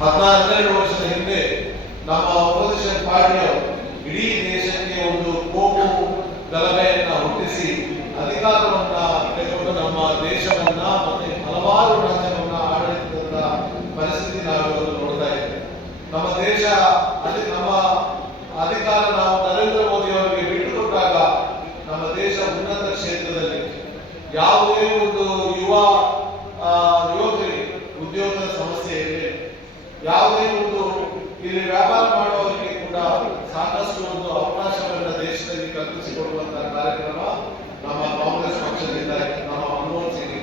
14 ವರ್ಷದ ಹಿಂದೆ ನಮ್ಮ ಅಪೋಸಿಷನ್ ಪಾರ್ಟಿಯವರು ಇಡೀ ದೇಶಕ್ಕೆ ಒಂದು ಕೋಮು ಗಲಭೆಯನ್ನ ಹುಟ್ಟಿಸಿ ಅಧಿಕಾರವನ್ನ ತೆಗೆದುಕೊಂಡು ನಮ್ಮ ದೇಶವನ್ನ ಮತ್ತೆ ಹಲವಾರು ರಾಜ್ಯವನ್ನ ಆಡಳಿತದ ಪರಿಸ್ಥಿತಿ ನಾವು ನೋಡ್ತಾ ಇದ್ದೇವೆ. ನಮ್ಮ ದೇಶ ನಮ್ಮ ಅಧಿಕಾರ ನಾವು ನರೇಂದ್ರ ಮೋದಿ ಅವರಿಗೆ ಬಿಟ್ಟುಕೊಟ್ಟಾಗ ನಮ್ಮ ದೇಶ ಉನ್ನತ ಕ್ಷೇತ್ರದಲ್ಲಿ ಯಾವುದೇ ಒಂದು ಯುವಕರಿಗೆ ಉದ್ಯೋಗದ ಸಮಸ್ಯೆ ಇರಲಿ, ಯಾವುದೇ ಒಂದು ಇಲ್ಲಿ ವ್ಯಾಪಾರ ಮಾಡುವವರಿಗೆ ಕೂಡ ಸಾಕಷ್ಟು ಒಂದು ಅವಕಾಶವನ್ನ ದೇಶದಲ್ಲಿ ಕಲ್ಪಿಸಿಕೊಡುವಂತಹ ಕಾರ್ಯಕ್ರಮ ನಮ್ಮ ಕಾಂಗ್ರೆಸ್ ಪಕ್ಷದಿಂದ ನಮ್ಮ ಮನಮೋಹನ್ ಸಿಂಗ್.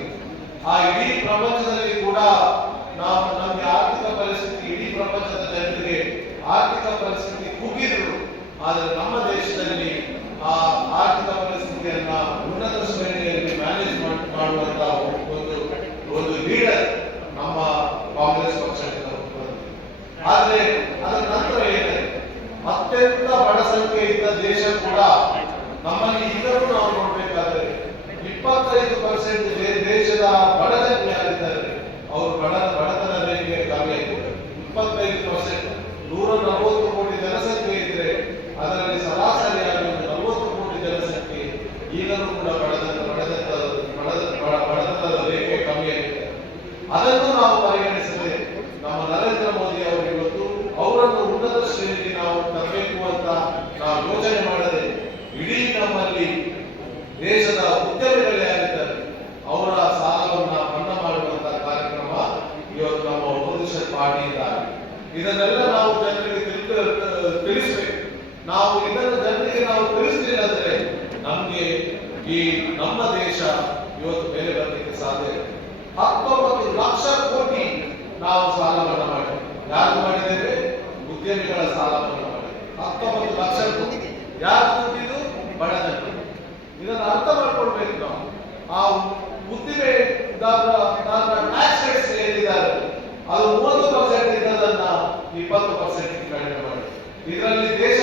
ಆ ಇಡೀ ಪ್ರಪಂಚದಲ್ಲಿ ಕೂಡ ನಮಗೆ ಆರ್ಥಿಕ ಪರಿಸ್ಥಿತಿ, ಇಡೀ ಪ್ರಪಂಚದ ಜನರಿಗೆ ಆರ್ಥಿಕ ಪರಿಸ್ಥಿತಿ ಕುಗ್ಗಿದ್ರು, ಆದರೆ ನಮ್ಮ ದೇಶದಲ್ಲಿ ಆ ಆರ್ಥಿಕ ಪರಿಸ್ಥಿತಿಯನ್ನ ಉನ್ನತ ಶ್ರೇಣಿಯಲ್ಲಿ ಮ್ಯಾನೇಜ್ಮೆಂಟ್ ಮಾಡುವಂತಹ ಒಂದು ಲೀಡರ್ ನಮ್ಮ ಕಾಂಗ್ರೆಸ್ ಪಕ್ಷದಿಂದ. ಆದ್ರೆ ಅದರ ನಂತರ ಏನಿದೆ, ಅತ್ಯಂತ ಬಡ ಸಂಖ್ಯೆ ಇದ್ದ ದೇಶ ಕೂಡ ನಮ್ಮಲ್ಲಿ ಈಗಲೂ ನಾವು ನೋಡ್ಬೇಕಾದ್ರೆ 25% ದೇಶದ ಬಡ ಜನತೆ ಯಾರಿದ್ದಾರೆ ಅವರು ಬಡತನ ರೇಖೆಗೆ ಕಮ್ಮಿ ಆಗಿದೆ. 25%, 140 ಕೋಟಿ ಜನಸಂಖ್ಯೆ ಇದ್ರೆ ಅದರಲ್ಲಿ ಸರಾಸರಿಯಾಗಿ 40 ಕೋಟಿ ಜನಸಂಖ್ಯೆ ಈಗಲೂ ಕೂಡ ಬಡತನದ ರೇಖೆ ಕಮ್ಮಿ ಆಗಿದೆ. ಅದನ್ನು ನಾವು ಪರಿಗಣಿಸದೆ ನಮ್ಮ ನರೇಂದ್ರ ಮೋದಿ ಅವರು ಇವತ್ತು ಅವರನ್ನು ಉನ್ನತ ಶ್ರೇಣಿಗೆ ನಾವು ತರಬೇಕು ಅಂತ ನಾವು ಯೋಚನೆ ಮಾಡದೆ ಇಡೀ ನಮ್ಮಲ್ಲಿ ದೇಶದ ಉದ್ಯಮಿಗಳು ಯಾರಿದ್ದಾರೆ ಅವರ ಸಾಲವನ್ನ ಮನ್ನಾ ಮಾಡುವಂತಹ ಕಾರ್ಯಕ್ರಮ ಇವತ್ತು ನಮ್ಮ ಅಪೋಸಿಷನ್ ಪಾರ್ಟಿಯಿಂದ. ಇದನ್ನೆಲ್ಲ ನಾವು ಜನರಿಗೆ ತಿಳಿಸಬೇಕು. ನಾವು ಇದನ್ನು ಜನರಿಗೆ ನಾವು ತಿಳಿಸಲಿಲ್ಲ ಅಂದ್ರೆ ನಮ್ಗೆ ಈ ನಮ್ಮ ದೇಶ ಇವತ್ತು ಮೇಲೆ ಬರಲಿಕ್ಕೆ ಸಾಧ್ಯ ಇದೆ. 19 ಲಕ್ಷ ಕೋಟಿ ನಾವು ಸಾಲ ಮನ್ನಾ ಮಾಡಿದ್ದೇವೆ. ಯಾರು ಮಾಡಿದ್ದೇವೆ? ಉದ್ಯಮಿಗಳ ಸಾಲ ಮನ್ನಾ ಮಾಡಿದ್ದೇವೆ. 19 ಲಕ್ಷ ಕೋಟಿ ಯಾರು ದುಡ್ಡಿದು? ಬಡ ಜನರು. ಇದನ್ನು ಅರ್ಥ ಮಾಡ್ಕೊಳ್ಬೇಕು ನಾವು. ಆ ಉದ್ದಿಮೆದಾರರ ಟ್ಯಾಕ್ಸ್ ರೇಟ್ಸ್ ಏನಿದ್ದಾರೆ ಅದು 30% ಇದ್ದದನ್ನ 20% ಕಡಿಮೆ ಮಾಡಿ ಇದರಲ್ಲಿ ದೇಶ